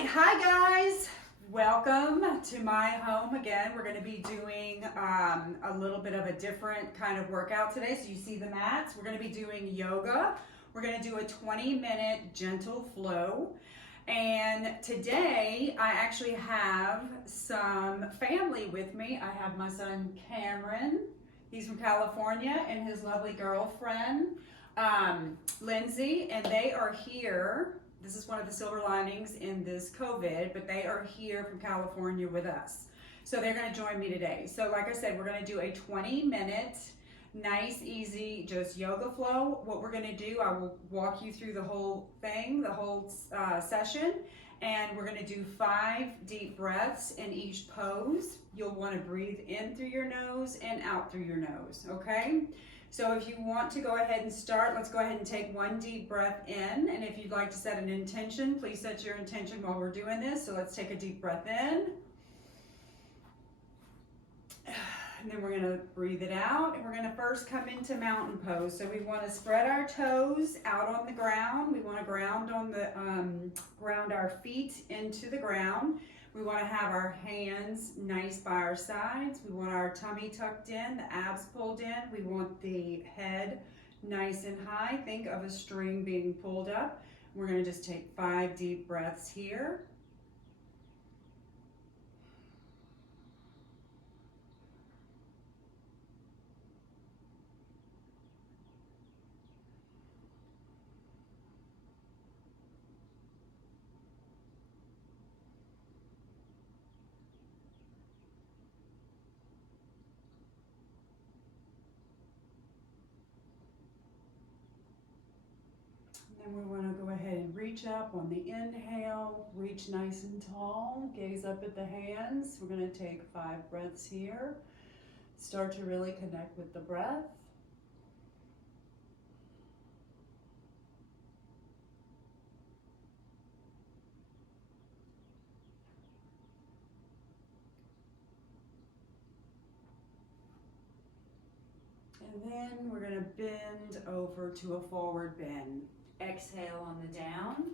right, hi guys. Welcome to my home again. We're going to be doing a little bit of a different kind of workout today. So you see the mats. We're going to be doing yoga. We're going to do a 20-minute gentle flow. And today I actually have some family with me. I have my son Cameron. He's from California, and his lovely girlfriend Lindsay, and they are here. This is one of the silver linings in this COVID, but they are here from California with us. So they're going to join me today. So like I said, we're going to do a 20-minute, nice, easy, just yoga flow. What we're going to do, I will walk you through the whole thing, the whole session, and we're going to do 5 deep breaths in each pose. You'll want to breathe in through your nose and out through your nose, okay? So if you want to go ahead and start, let's go ahead and take 1 deep breath in. And if you'd like to set an intention, please set your intention while we're doing this. So let's take a deep breath in. And then we're going to breathe it out. And we're going to first come into mountain pose. So we want to spread our toes out on the ground. We want to ground our feet into the ground. We want to have our hands nice by our sides. We want our tummy tucked in, the abs pulled in. We want the head nice and high. Think of a string being pulled up. We're going to just take 5 deep breaths here. And we want to go ahead and reach up on the inhale, reach nice and tall, gaze up at the hands. We're going to take 5 breaths here. Start to really connect with the breath. And then we're going to bend over to a forward bend. Exhale on the down.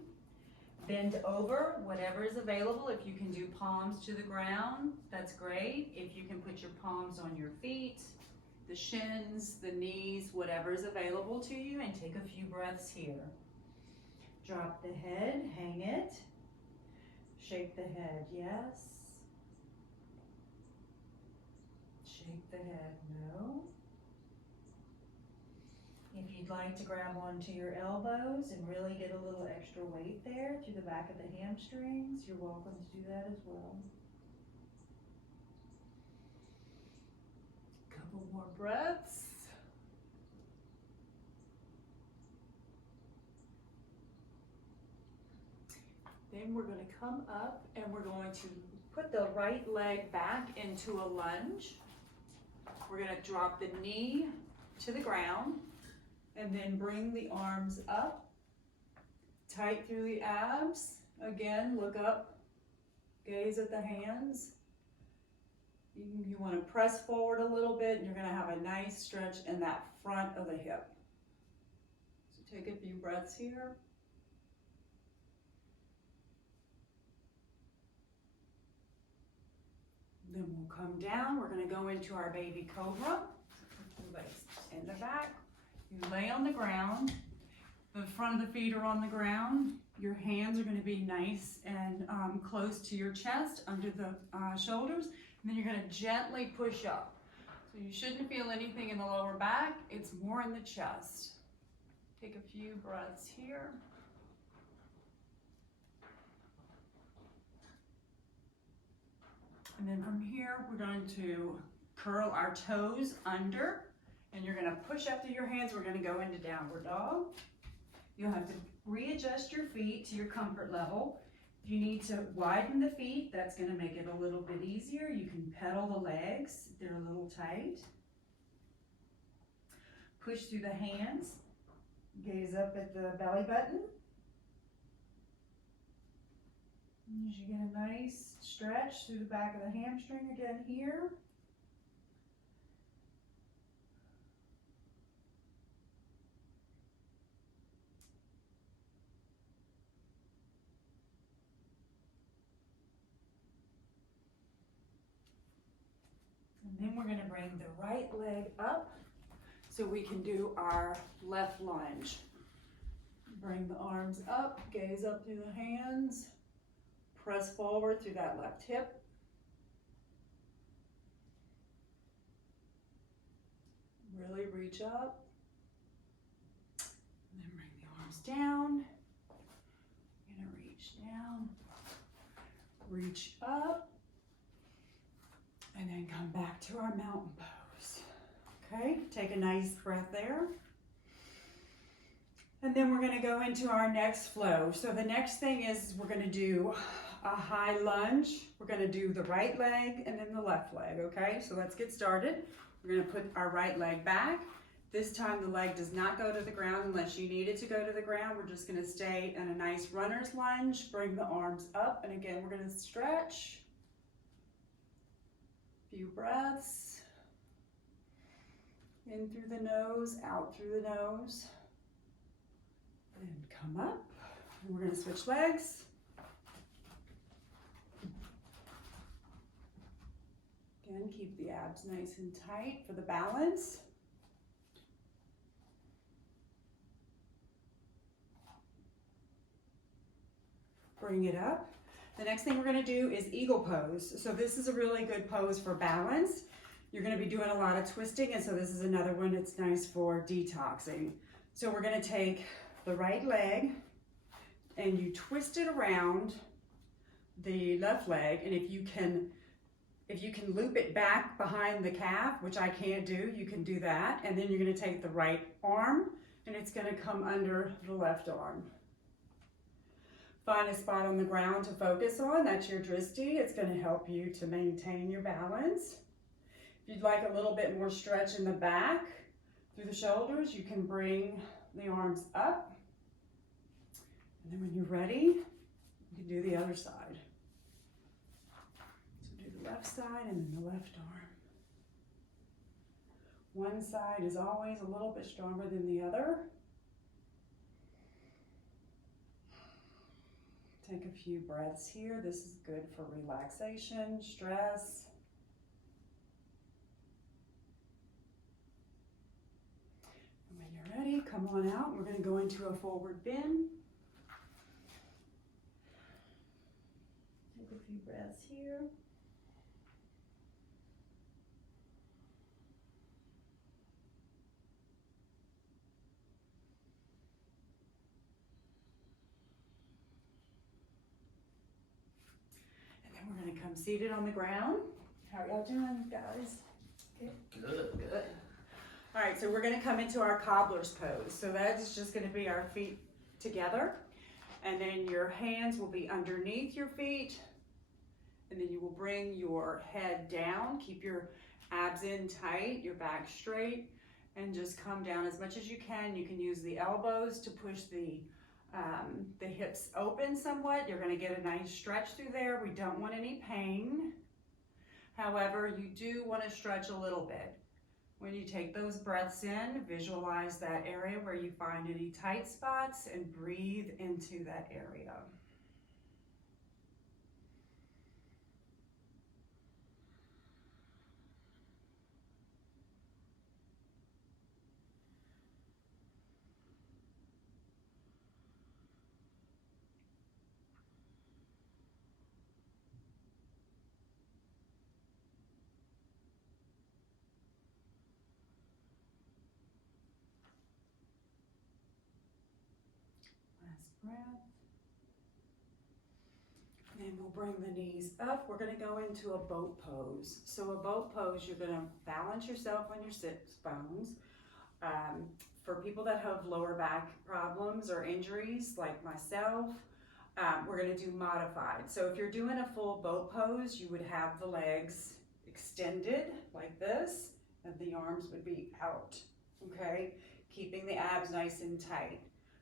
Bend over, whatever is available. If you can do palms to the ground, that's great. If you can put your palms on your feet, the shins, the knees, whatever is available to you, and take a few breaths here. Drop the head, hang it. Shake the head, yes. Shake the head, no. If you'd like to grab onto your elbows and really get a little extra weight there through the back of the hamstrings, you're welcome to do that as well. Couple more breaths. Then we're going to come up and we're going to put the right leg back into a lunge. We're going to drop the knee to the ground. And then bring the arms up, tight through the abs. Again, look up, gaze at the hands. You want to press forward a little bit, and you're going to have a nice stretch in that front of the hip. So take a few breaths here. Then we'll come down. We're going to go into our baby cobra. Legs in the back. You lay on the ground, the front of the feet are on the ground, your hands are going to be nice and close to your chest, under the shoulders, and then you're going to gently push up. So you shouldn't feel anything in the lower back, it's more in the chest. Take a few breaths here. And then from here, we're going to curl our toes under. And you're going to push up through your hands. We're going to go into downward dog. You'll have to readjust your feet to your comfort level. If you need to widen the feet, that's going to make it a little bit easier. You can pedal the legs. They're a little tight. Push through the hands. Gaze up at the belly button. As you get a nice stretch through the back of the hamstring again here. And then we're gonna bring the right leg up so we can do our left lunge. Bring the arms up, gaze up through the hands, press forward through that left hip. Really reach up. And then bring the arms down. You're gonna reach down, reach up, and then come back to our mountain pose. Okay, take a nice breath there. And then we're gonna go into our next flow. So the next thing is we're gonna do a high lunge. We're gonna do the right leg and then the left leg, okay? So let's get started. We're gonna put our right leg back. This time the leg does not go to the ground unless you need it to go to the ground. We're just gonna stay in a nice runner's lunge, bring the arms up, and again, we're gonna stretch. Few breaths. In through the nose, out through the nose. And come up. And we're gonna switch legs. Again, keep the abs nice and tight for the balance. Bring it up. The next thing we're gonna do is eagle pose. So this is a really good pose for balance. You're gonna be doing a lot of twisting, and so this is another one that's nice for detoxing. So we're gonna take the right leg and you twist it around the left leg, and if you can loop it back behind the calf, which I can't do, you can do that. And then you're gonna take the right arm and it's gonna come under the left arm. Find a spot on the ground to focus on. That's your drishti. It's gonna help you to maintain your balance. If you'd like a little bit more stretch in the back through the shoulders, you can bring the arms up. And then when you're ready, you can do the other side. So do the left side and then the left arm. One side is always a little bit stronger than the other. Take a few breaths here. This is good for relaxation, stress. And when you're ready, come on out. We're going to go into a forward bend. Take a few breaths here. We're going to come seated on the ground. How are y'all doing, guys? Good. Good. All right, so we're going to come into our cobbler's pose. So that's just going to be our feet together. And then your hands will be underneath your feet. And then you will bring your head down. Keep your abs in tight, your back straight, and just come down as much as you can. You can use the elbows to push the hips open somewhat. You're going to get a nice stretch through there. We don't want any pain. However, you do want to stretch a little bit. When you take those breaths in, visualize that area where you find any tight spots and breathe into that area. Breath. And then we'll bring the knees up. We're going to go into a boat pose. So a boat pose, you're going to balance yourself on your sits bones. For people that have lower back problems or injuries like myself, we're going to do modified. So if you're doing a full boat pose, you would have the legs extended like this, and the arms would be out, okay? Keeping the abs nice and tight.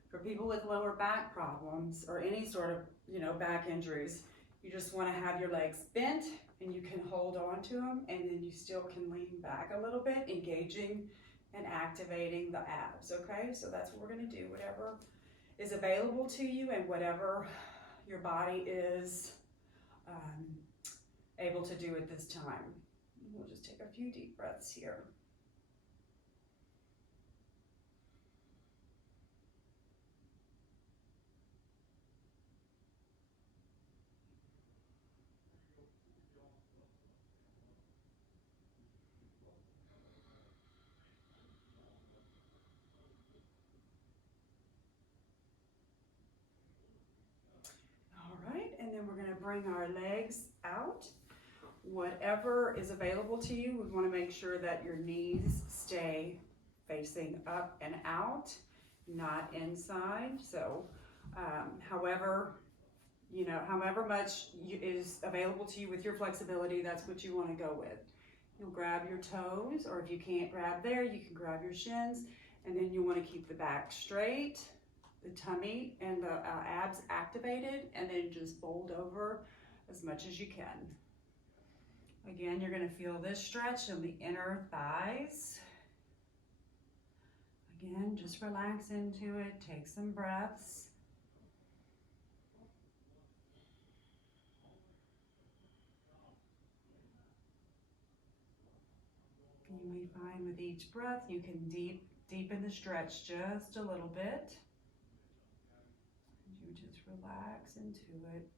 For people with lower back problems or any sort of, back injuries, you just want to have your legs bent and you can hold on to them, and then you still can lean back a little bit, engaging and activating the abs, okay? So that's what we're going to do, whatever is available to you and whatever your body is able to do at this time. We'll just take a few deep breaths here. All right, and then we're gonna bring our legs out. Whatever is available to you, we wanna make sure that your knees stay facing up and out, not inside. So, however much is available to you with your flexibility, that's what you wanna go with. You'll grab your toes, or if you can't grab there, you can grab your shins, and then you wanna keep the back straight, the tummy and the abs activated, and then just fold over as much as you can. Again, you're gonna feel this stretch in the inner thighs. Again, just relax into it, take some breaths. You may find with each breath, you can deepen the stretch just a little bit. You just relax into it.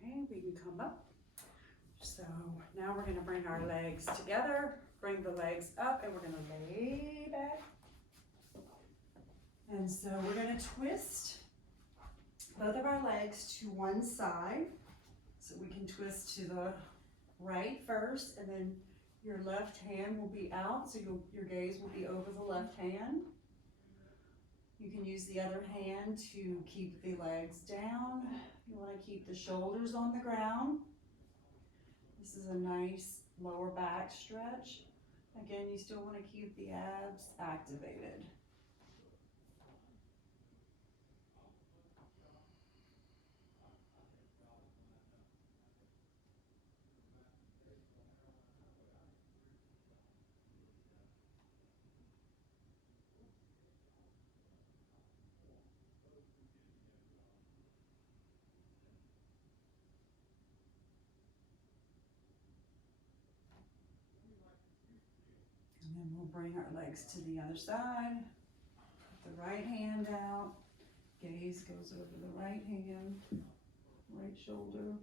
Okay, we can come up. So now we're gonna bring our legs together, bring the legs up, and we're gonna lay back. And so we're gonna twist both of our legs to one side. So we can twist to the right first, and then your left hand will be out, so your gaze will be over the left hand. You can use the other hand to keep the legs down. You want to keep the shoulders on the ground. This is a nice lower back stretch. Again, you still want to keep the abs activated. And then we'll bring our legs to the other side. Put the right hand out. Gaze goes over the right hand, right shoulder.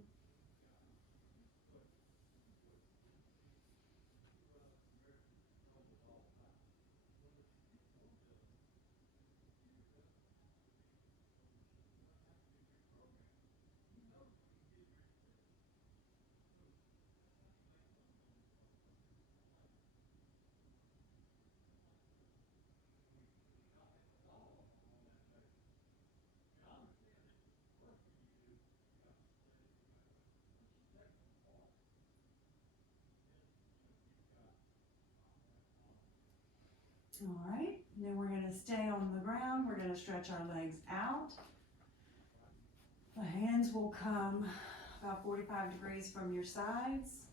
All right, and then we're gonna stay on the ground. We're gonna stretch our legs out. The hands will come about 45 degrees from your sides.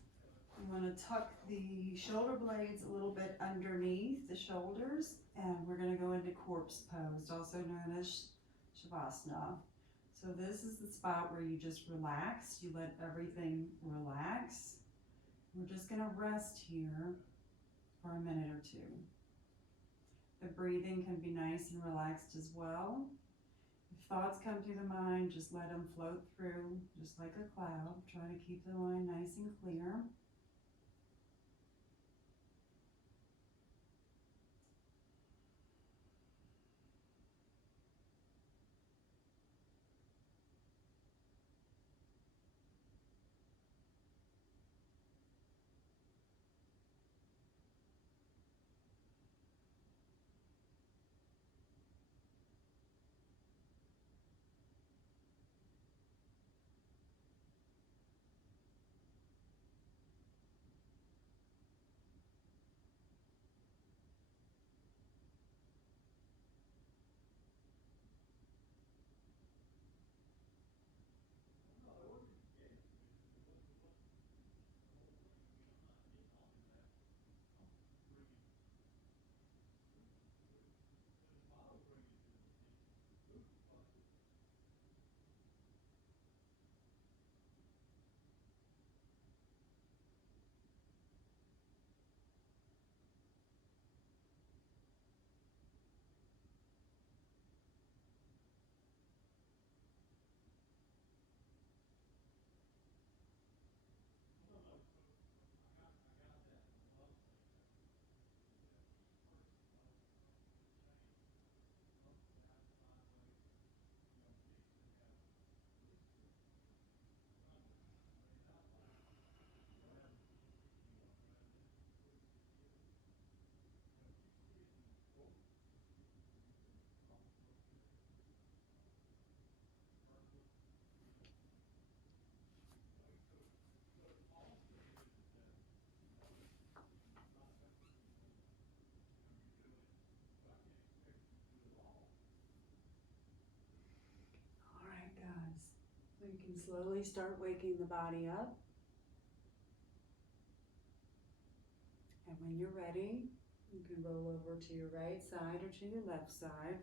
You wanna tuck the shoulder blades a little bit underneath the shoulders, and we're gonna go into corpse pose, also known as Shavasana. So this is the spot where you just relax, you let everything relax. We're just gonna rest here for a minute or two. The breathing can be nice and relaxed as well. If thoughts come to the mind, just let them float through, just like a cloud. Try to keep the mind nice and clear. You can slowly start waking the body up. And when you're ready, you can roll over to your right side or to your left side.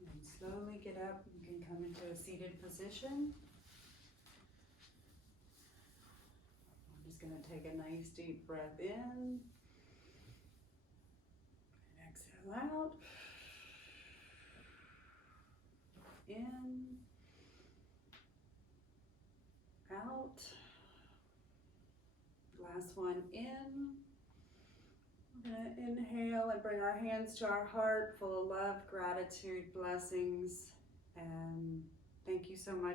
And slowly get up. You can come into a seated position. I'm just going to take a nice deep breath in. And exhale out. In. Out. Last one in. We're going to inhale and bring our hands to our heart, full of love, gratitude, blessings, and thank you so much